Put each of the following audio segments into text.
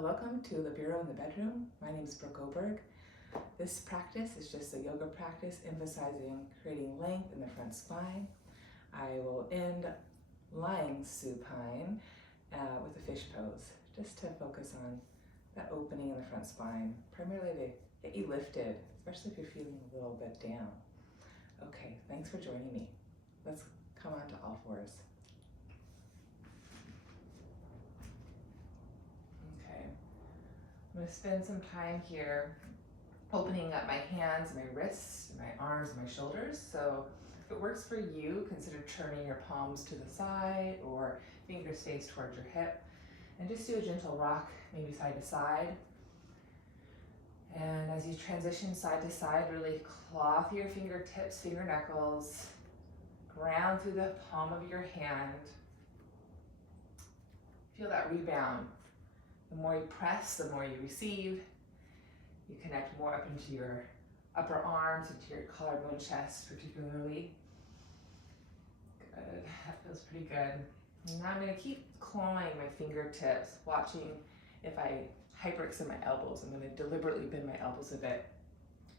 So welcome to the Bureau in the Bedroom. My name is Brooke Oberg. This practice is just a yoga practice emphasizing creating length in the front spine. I will end lying supine with a fish pose, just to focus on that opening in the front spine, primarily to get you lifted, especially if you're feeling a little bit down. Okay, thanks for joining me. Let's come on to all fours. Okay, I'm going to spend some time here opening up my hands, my wrists, my arms, my shoulders. So if it works for you, consider turning your palms to the side or fingers face towards your hip. And just do a gentle rock, maybe side to side. And as you transition side to side, really claw through your fingertips, finger knuckles, ground through the palm of your hand. Feel that rebound. The more you press, the more you receive. You connect more up into your upper arms, into your collarbone chest particularly. Good, that feels pretty good. And now I'm going to keep clawing my fingertips, watching if I hyperextend my elbows. I'm going to deliberately bend my elbows a bit.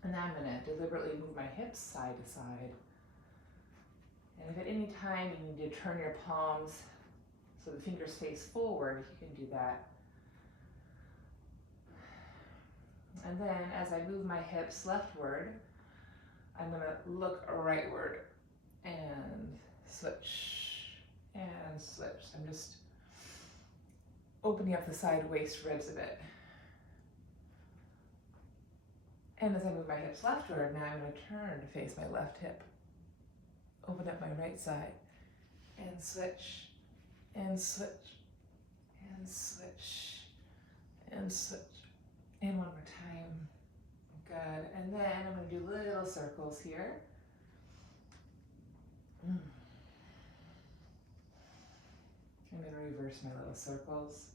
And now I'm going to deliberately move my hips side to side. And if at any time you need to turn your palms so the fingers face forward, you can do that. And then as I move my hips leftward, I'm going to look rightward and switch and switch. I'm just opening up the side waist ribs a bit. And as I move my hips leftward, now I'm going to turn to face my left hip. Open up my right side and switch and switch and switch and switch. And one more time. Good. And then I'm going to do little circles here. I'm going to reverse my little circles.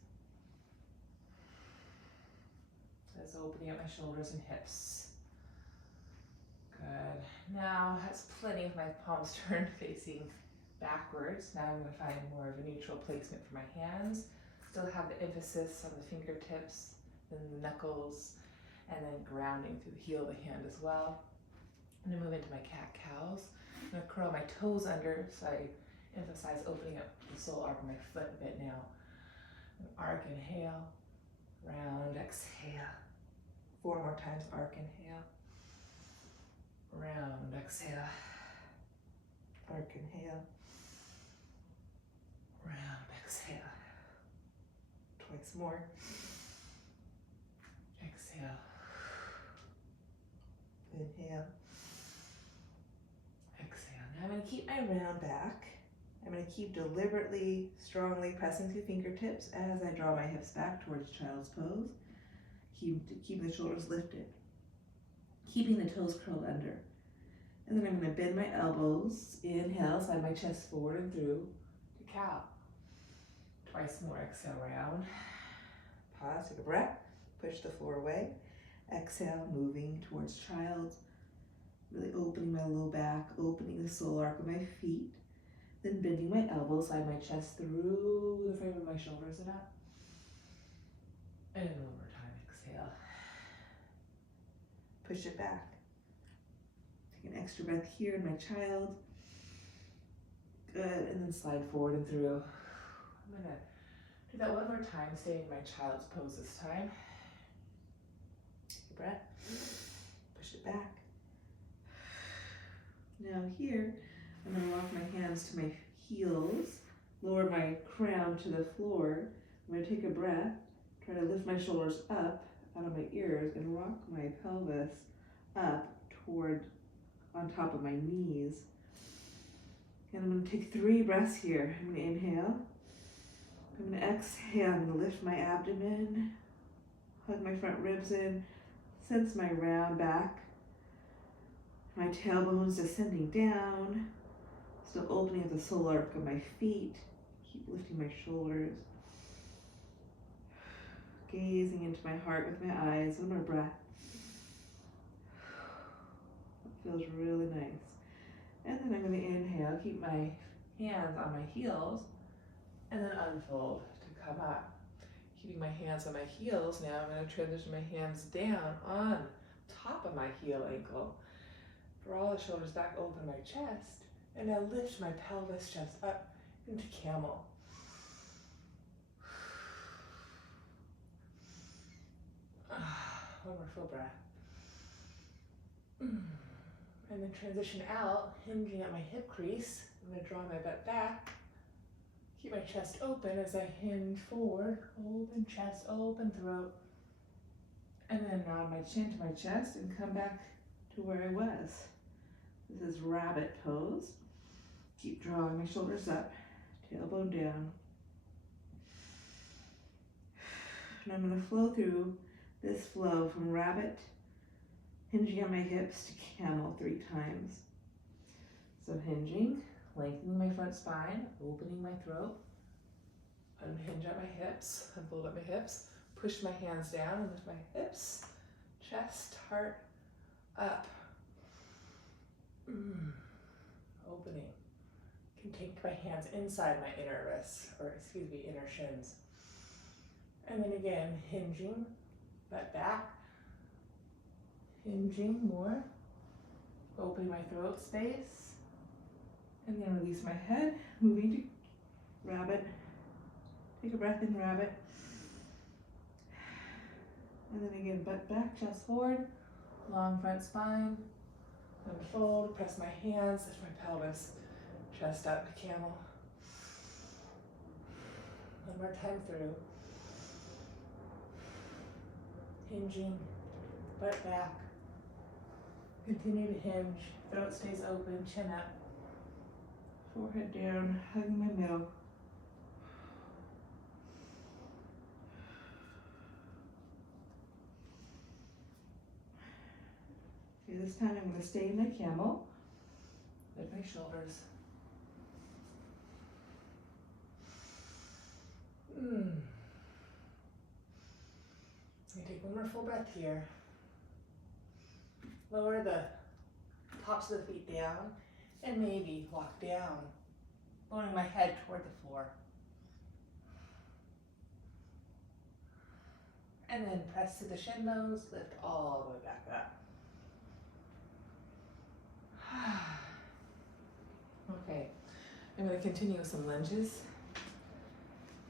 That's opening up my shoulders and hips. Good. Now that's plenty with my palms turned facing backwards. Now I'm going to find more of a neutral placement for my hands. Still have the emphasis on the fingertips, then the knuckles, and then grounding through the heel of the hand as well. I'm going to move into my cat-cows. I'm going to curl my toes under, so I emphasize opening up the sole arc of my foot a bit now. Arc, inhale, round, exhale. 4 more times, arc, inhale, round, exhale, arc, inhale, round, exhale. Twice more. Exhale. Inhale. Exhale. Now I'm going to keep my round back. I'm going to keep deliberately, strongly pressing through fingertips as I draw my hips back towards child's pose. Keep the shoulders lifted. Keeping the toes curled under. And then I'm going to bend my elbows. Inhale, slide my chest forward and through to cow. Twice more. Exhale, round. Pause, take a breath. Push the floor away. Exhale, moving towards child. Really opening my low back, opening the sole arc of my feet. Then bending my elbows, slide my chest through the frame of my shoulders and up. And one more time, exhale. Push it back. Take an extra breath here in my child. Good, and then slide forward and through. I'm gonna do that one more time, staying in my child's pose this time. Take a breath, push it back. Now here, I'm going to walk my hands to my heels, lower my crown to the floor. I'm going to take a breath, try to lift my shoulders up out of my ears and rock my pelvis up on top of my knees. And I'm going to take 3 breaths here. I'm going to inhale. I'm going to exhale. I'm going to lift my abdomen, hug my front ribs in, sense my round back. My tailbone's descending down, still opening at the sole arc of my feet. Keep lifting my shoulders. Gazing into my heart with my eyes. One more breath. It feels really nice. And then I'm going to inhale, keep my hands on my heels, and then unfold to come up. Keeping my hands on my heels now, I'm going to transition my hands down on top of my heel ankle. Draw the shoulders back, open my chest, and now lift my pelvis, chest up into camel. One more full breath. And then transition out, hinging at my hip crease. I'm going to draw my butt back. Keep my chest open as I hinge forward. Open chest, open throat. And then nod my chin to my chest and come back to where I was. This is rabbit pose. Keep drawing my shoulders up, tailbone down. And I'm going to flow through this flow from rabbit, hinging on my hips, to camel 3 times. So hinging, lengthening my front spine, opening my throat. Unhinge at my hips, unfold at my hips. Push my hands down and lift my hips, chest, heart, up. Opening. Can take my hands inside my inner wrists, or excuse me, inner shins. And then again, hinging, butt back. Hinging more. Opening my throat space. And then release my head, moving to rabbit. Take a breath in rabbit. And then again, butt back, chest forward, long front spine. Unfold, press my hands, lift my pelvis, chest up to camel. One more time through. Hinging, butt back. Continue to hinge, throat stays open, chin up. Forehead down, hugging my middle. Okay, this time I'm going to stay in my camel. Lift my shoulders. Take one more full breath here. Lower the tops of the feet down and maybe walk down, lowering my head toward the floor. And then press to the shin bones, lift all the way back up. Okay, I'm going to continue with some lunges.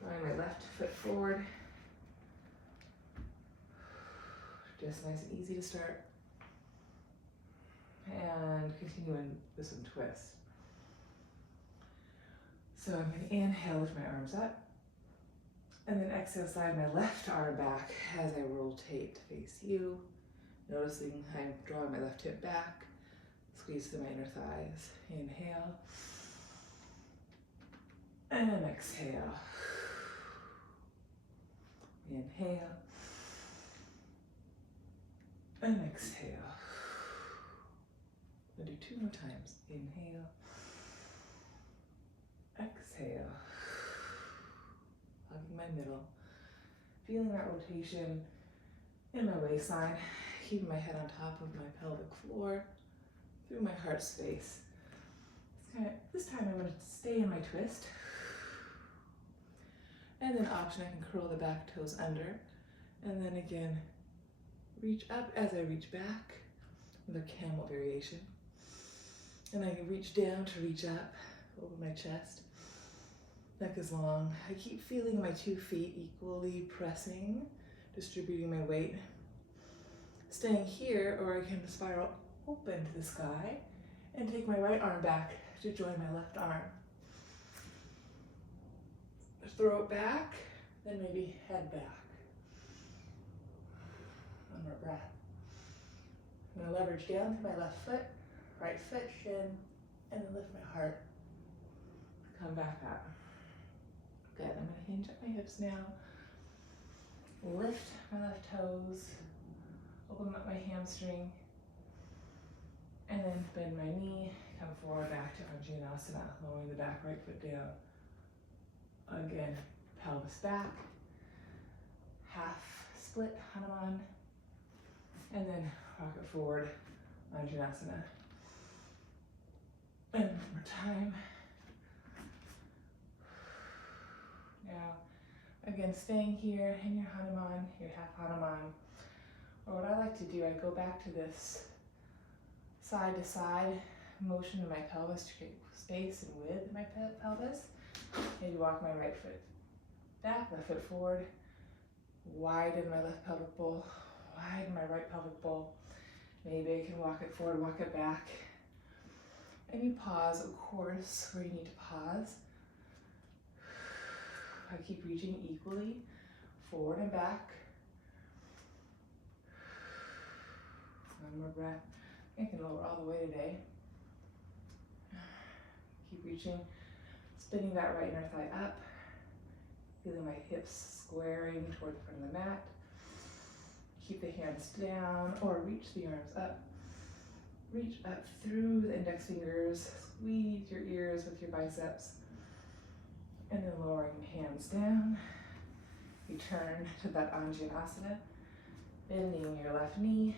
Drawing my left foot forward. Just nice and easy to start. And continuing with some twists. So I'm going to inhale, lift my arms up. And then exhale, slide my left arm back as I rotate to face you. Noticing I'm drawing my left hip back. Squeeze through my inner thighs. Inhale. And exhale. Inhale. And exhale. We'll do 2 more times. Inhale. Exhale. Hugging my middle. Feeling that rotation in my waistline. Keeping my head on top of my pelvic floor. Through my heart space. This time I'm going to stay in my twist. And then option, I can curl the back toes under. And then again, reach up as I reach back with a camel variation. And I can reach down to reach up over my chest. Neck is long. I keep feeling my 2 feet equally pressing, distributing my weight. Staying here, or I can spiral open to the sky and take my right arm back to join my left arm. Throat back, then maybe head back. One more breath. I'm going to leverage down to my left foot, right foot, shin, and then lift my heart. Come back up. Good, I'm going to hinge at my hips now. Lift my left toes, open up my hamstring, and then bend my knee, come forward back to Vinyasa, lowering the back right foot down. Again, pelvis back, half split Hanuman, and then rock it forward, Vinyasa. And one more time. Now, I'm Again, staying here in your Hanuman, your half Hanuman. Or what I like to do, I go back to this side to side motion in my pelvis to create space and width in my pelvis. Maybe walk my right foot back, left foot forward, widen my left pelvic bowl, widen my right pelvic bowl. Maybe I can walk it forward, walk it back. And you pause, of course, where you need to pause. I keep reaching equally, forward and back. One more breath. I can lower all the way today. Keep reaching, spinning that right inner thigh up, feeling my hips squaring toward the front of the mat. Keep the hands down or reach the arms up. Reach up through the index fingers, squeeze your ears with your biceps, and then lowering hands down. Return to that Anjanasana, bending your left knee,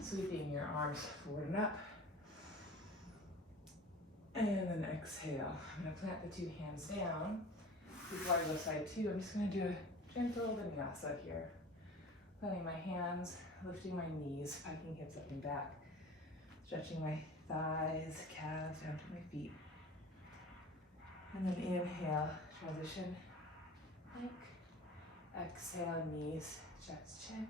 sweeping your arms forward and up. And then exhale. I'm going to plant the two hands down. Before I go side two, I'm just going to do a gentle vinyasa here. Planting my hands, lifting my knees, spiking hips up and back, stretching my thighs, calves down to my feet. And then inhale, transition, plank. Exhale, knees, chest, chin.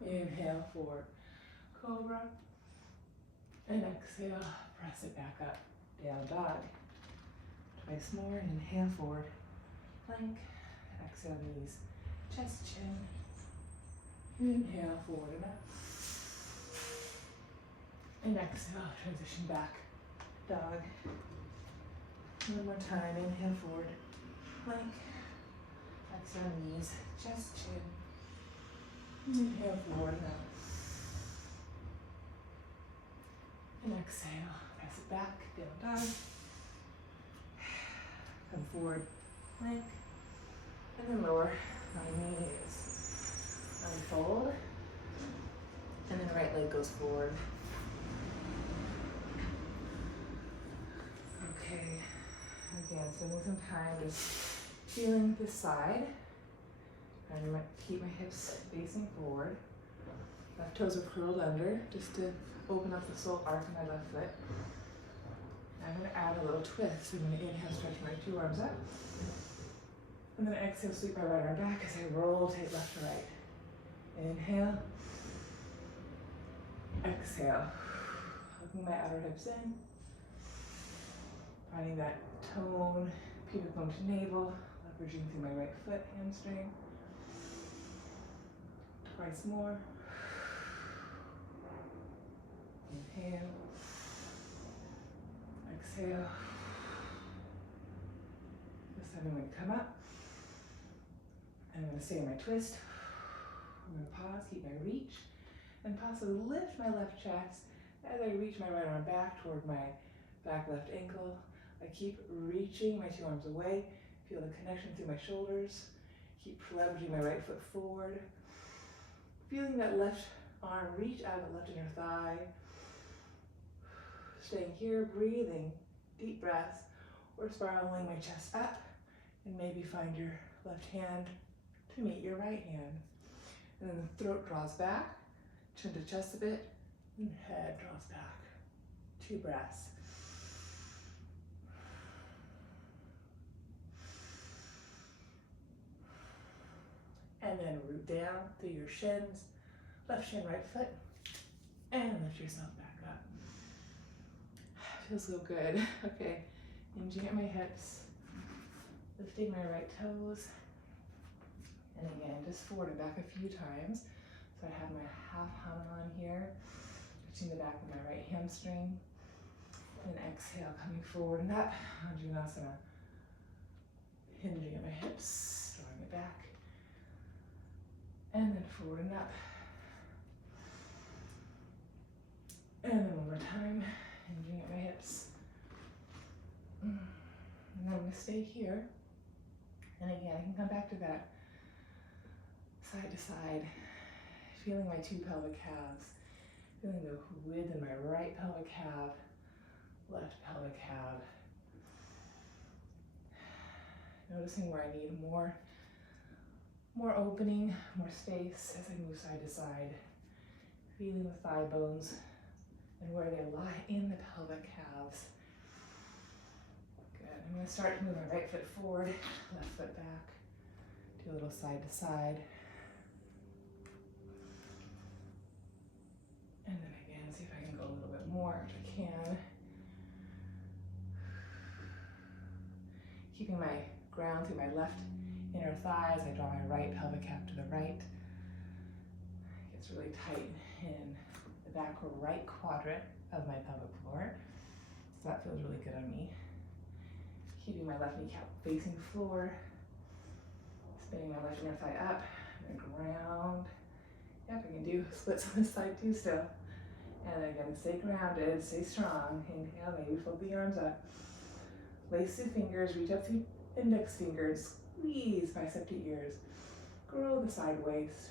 Inhale, forward, cobra. And exhale, press it back up, down dog. Twice more, inhale, forward, plank. Exhale, knees, chest, chin. Inhale, forward and up. And exhale, transition back, dog. One more time, inhale, forward, plank. Exhale, knees, chest, chin. Inhale, forward and up. And exhale, press it back, down dog. Come forward, plank. And then lower my knees. Unfold. And then right leg goes forward. Okay. Again, spending some time just feeling this side. I'm going to keep my hips facing forward. Left toes are curled under just to open up the sole arc of my left foot. I'm going to add a little twist. I'm going to inhale, stretch my two arms up. And then exhale, sweep my right arm back as I rotate left to right. Inhale. Exhale. Hooking my outer hips in. Finding that tone, pubic bone to navel, leveraging through my right foot, hamstring. Twice more. Inhale. Exhale. This time I'm going to come up. And I'm going to stay in my twist. I'm going to pause, keep my reach, and possibly lift my left chest as I reach my right arm back toward my back left ankle. I keep reaching my two arms away. Feel the connection through my shoulders. Keep leveraging my right foot forward. Feeling that left arm reach out of the left inner thigh. Staying here, breathing, deep breaths, or spiraling my chest up, and maybe find your left hand to meet your right hand. And then the throat draws back, chin to chest a bit, and head draws back. 2 breaths. And then root down through your shins, left shin, right foot, and lift yourself back up. Feels so good. Okay, hinging at my hips, lifting my right toes, and again, just forward and back a few times. So I have my half Hanuman here, touching the back of my right hamstring, and exhale, coming forward and up, Anjanasana. Hinging at my hips, drawing it back, and then forward and up. And then one more time, hinging at my hips. And then I'm going to stay here. And again, I can come back to that side to side, feeling my 2 pelvic calves, feeling the width in my right pelvic calf, left pelvic calf. Noticing where I need more opening, more space as I move side to side. Feeling the thigh bones and where they lie in the pelvic calves. Good. I'm going to start to move my right foot forward, left foot back. Do a little side to side. And then again, see if I can go a little bit more if I can. Keeping my ground through my left inner thighs. I draw my right pelvic calf to the right. It gets really tight in the back right quadrant of my pelvic floor. So that feels really good on me. Keeping my left kneecap facing the floor. Spinning my left inner thigh up and ground. Yep, I can do splits on this side too still. And then again, stay grounded, stay strong. Inhale, maybe fold the arms up. Lace through fingers, reach up through index fingers, squeeze bicep to ears. Grow the side waist.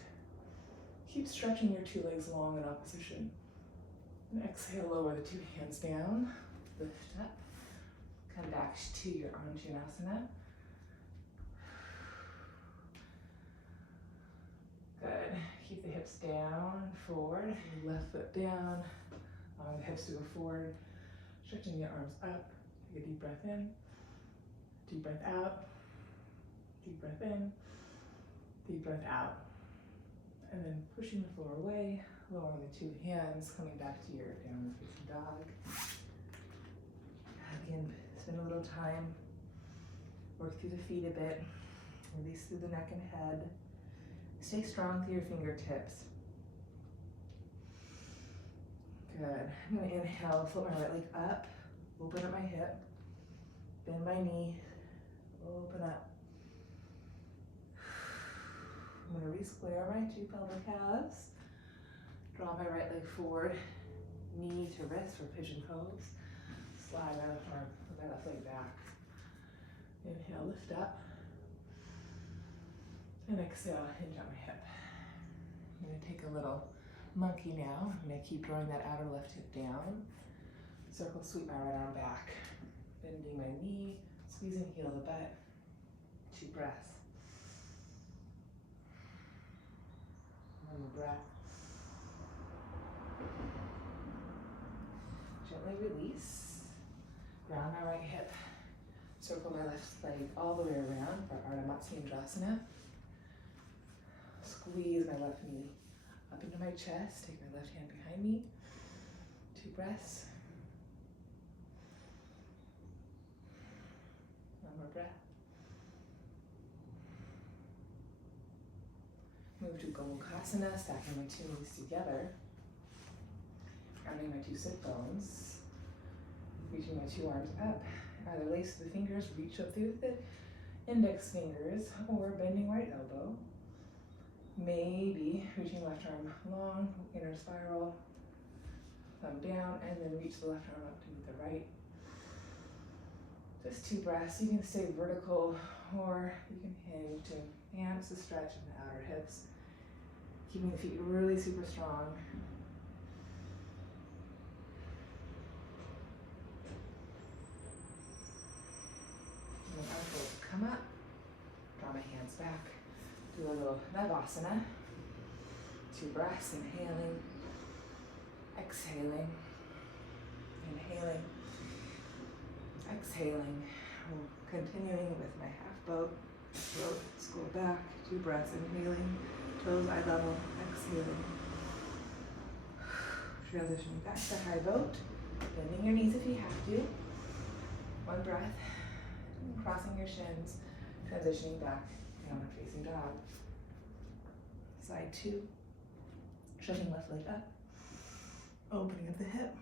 Keep stretching your two legs long in opposition. And exhale, lower the two hands down. Lift up. Come back to your Anjanasana. Good. Keep the hips down, forward. Left foot down. Allowing the hips to go forward. Stretching the arms up. Take a deep breath in. Deep breath out. Deep breath in. Deep breath out. And then pushing the floor away. Lowering the two hands. Coming back to your downward facing dog. Again, spend a little time. Work through the feet a bit. Release through the neck and head. Stay strong through your fingertips. Good. I'm going to inhale, float my right leg up, open up my hip, bend my knee, open up. I'm going to re-square my two pelvic calves, draw my right leg forward, knee to wrist for pigeon pose, slide my left arm, my left leg back. Inhale, lift up. And exhale, hinge on my hip. I'm going to take a little monkey now. I'm going to keep drawing that outer left hip down. Circle sweep my right arm back. Bending my knee, squeezing heel to butt. 2 breaths. 1 more breath. Gently release. Ground my right hip. Circle my left leg all the way around for Ardha Matsyendrasana. Squeeze my left knee up into my chest. Take my left hand behind me. 2 breaths. 1 more breath. Move to Gomukhasana, stacking my 2 knees together. Grounding my 2 sit bones. Reaching my 2 arms up. Either lace the fingers, reach up through the index fingers, or bending right elbow. Maybe reaching left arm long, inner spiral, thumb down, and then reach the left arm up to meet the right. Just 2 breaths. You can stay vertical, or you can hinge to enhance the stretch in the outer hips. Keeping the feet really super strong. And then unfold to come up. Draw my hands back. Do a little Navasana. 2 breaths, inhaling, exhaling, inhaling, exhaling. Continuing with my half boat. Throat, scroll back, 2 breaths, inhaling, toes eye level, exhaling. Transitioning back to high boat, bending your knees if you have to. 1 breath, crossing your shins, transitioning back, downward facing dog. Side 2, shutting left leg up, opening up the hip,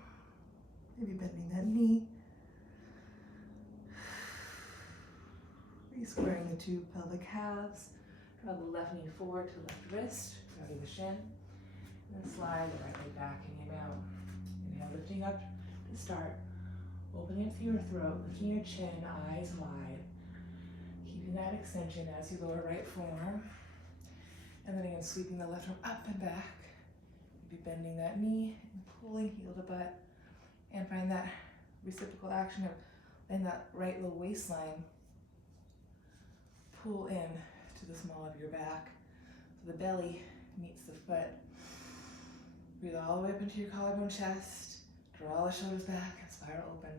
maybe bending that knee. Re-squaring the 2 pelvic calves. Draw the left knee forward to left wrist, grabbing the shin. And then slide the right leg back, hanging out. Inhale, lifting up to start. Opening up through your throat, lifting your chin, eyes wide. Keeping that extension as you lower right forearm. And then again, sweeping the left arm up and back. Maybe bending that knee and pulling heel to butt. And find that reciprocal action of letting that right little waistline pull in to the small of your back so the belly meets the foot. Breathe all the way up into your collarbone chest. Draw the shoulders back and spiral open.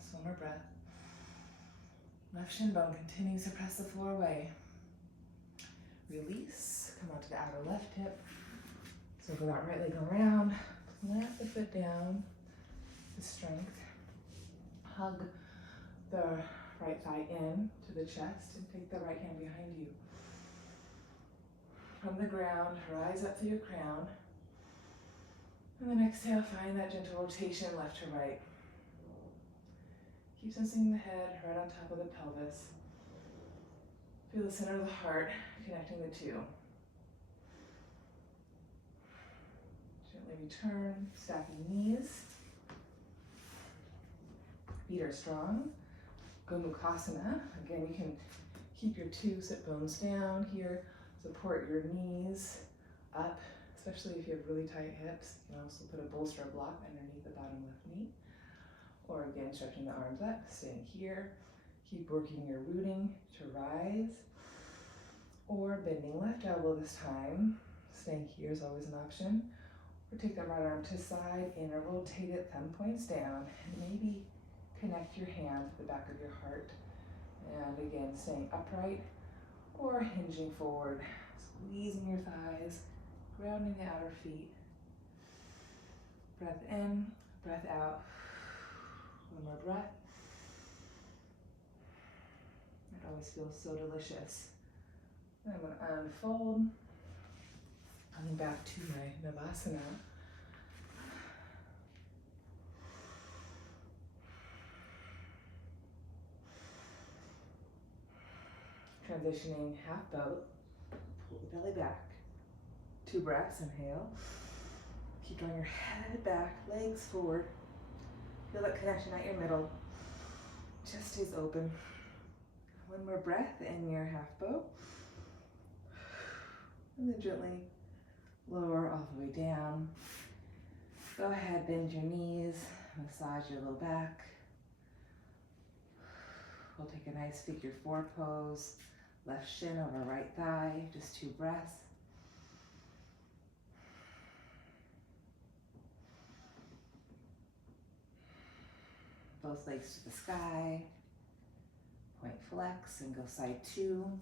Just one more breath. Left shin bone continues to press the floor away. Release. Come onto the outer left hip. Circle that right leg around. Plant the foot down with strength. Hug the right thigh in to the chest and take the right hand behind you. From the ground, rise up through your crown. And then exhale, find that gentle rotation left to right. Keep sensing the head right on top of the pelvis. Feel the center of the heart connecting the two. Gently return, stacking knees. Feet are strong. Gomukhasana. Again, you can keep your two sit bones down here. Support your knees up, especially if you have really tight hips. You can also put a bolster block underneath the bottom left knee. Or again, stretching the arms up, staying here. Keep working your rooting to rise. Or bending left elbow this time. Staying here is always an option. Or take the right arm to side, inner rotate it, thumb points down, and maybe connect your hand to the back of your heart. And again, staying upright or hinging forward, squeezing your thighs, grounding the outer feet. Breath in, breath out. One more breath. It always feels so delicious. I'm going to unfold, coming back to my Navasana. Transitioning half boat, pull the belly back. 2 breaths, inhale. Keep drawing your head back, legs forward. Feel that connection at your middle. Chest stays open. 1 more breath in your half boat. And then gently lower all the way down. Go ahead, bend your knees, massage your low back. We'll take a nice figure 4 pose. Left shin over right thigh, just 2 breaths. Both legs to the sky. Point flex and go side 2.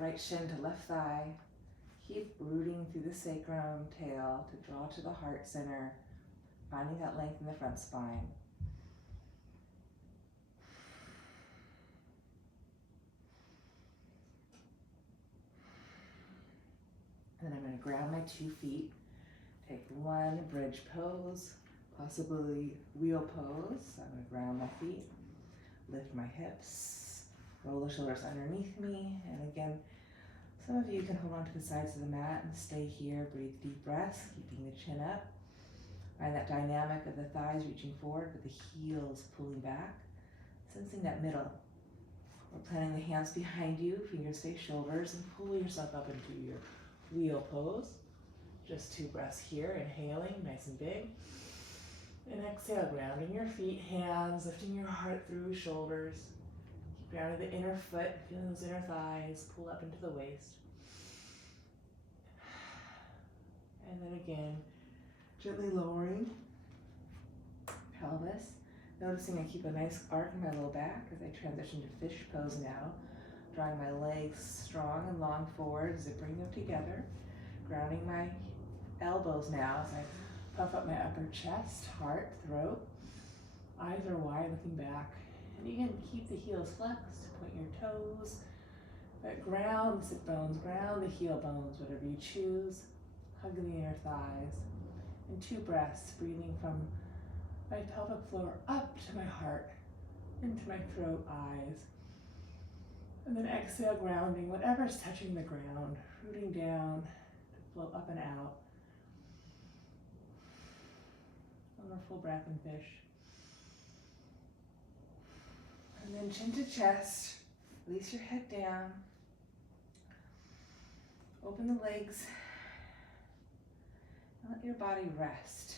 Right shin to left thigh. Keep rooting through the sacrum, tail to draw to the heart center, finding that length in the front spine. And then I'm going to ground my 2 feet. Take 1 bridge pose, possibly wheel pose. So I'm going to ground my feet, lift my hips, roll the shoulders underneath me. And again, some of you can hold on to the sides of the mat and stay here. Breathe deep breaths, keeping the chin up. Find that dynamic of the thighs reaching forward, but the heels pulling back. Sensing that middle. We're planting the hands behind you, fingers face shoulders, and pull yourself up into your wheel pose. Just 2 breaths here, inhaling, nice and big. And exhale, grounding your feet, hands, lifting your heart through shoulders. Keep grounding the inner foot, feeling those inner thighs, pull up into the waist. And then again, gently lowering pelvis. Noticing I keep a nice arc in my low back as I transition to fish pose now. Drawing my legs strong and long forward, zipping them together. Grounding my elbows now as I puff up my upper chest, heart, throat. Eyes are wide, looking back. And you can keep the heels flexed, point your toes, but ground the sit bones, ground the heel bones, whatever you choose. Hug the inner thighs. And 2 breaths, breathing from my pelvic floor up to my heart, into my throat, eyes. And then exhale, grounding whatever's touching the ground, rooting down to flow up and out. 1 more full breath in fish. And then chin to chest, release your head down. Open the legs and let your body rest.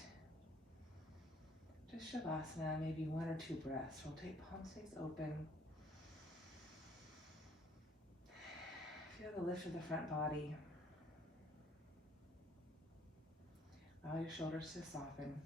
Just shavasana, maybe 1 or 2 breaths. Rotate palms face open. Feel the lift of the front body. Allow your shoulders to soften.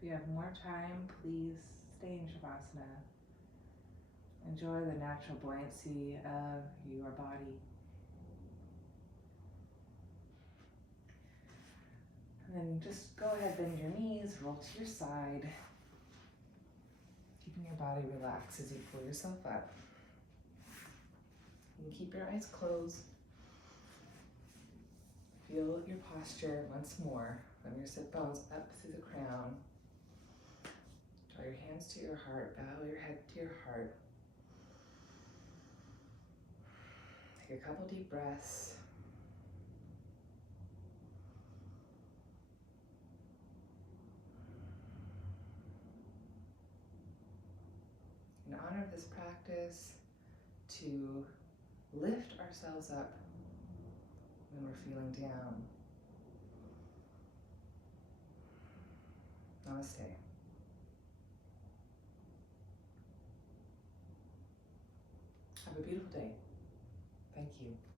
If you have more time, please stay in shavasana. Enjoy the natural buoyancy of your body. And then just go ahead, bend your knees, roll to your side. Keeping your body relaxed as you pull yourself up. You can keep your eyes closed. Feel your posture once more. From your sit bones up through the crown. Draw your hands to your heart, bow your head to your heart. Take a couple deep breaths. In honor of this practice, to lift ourselves up when we're feeling down. Namaste. Have a beautiful day. Thank you.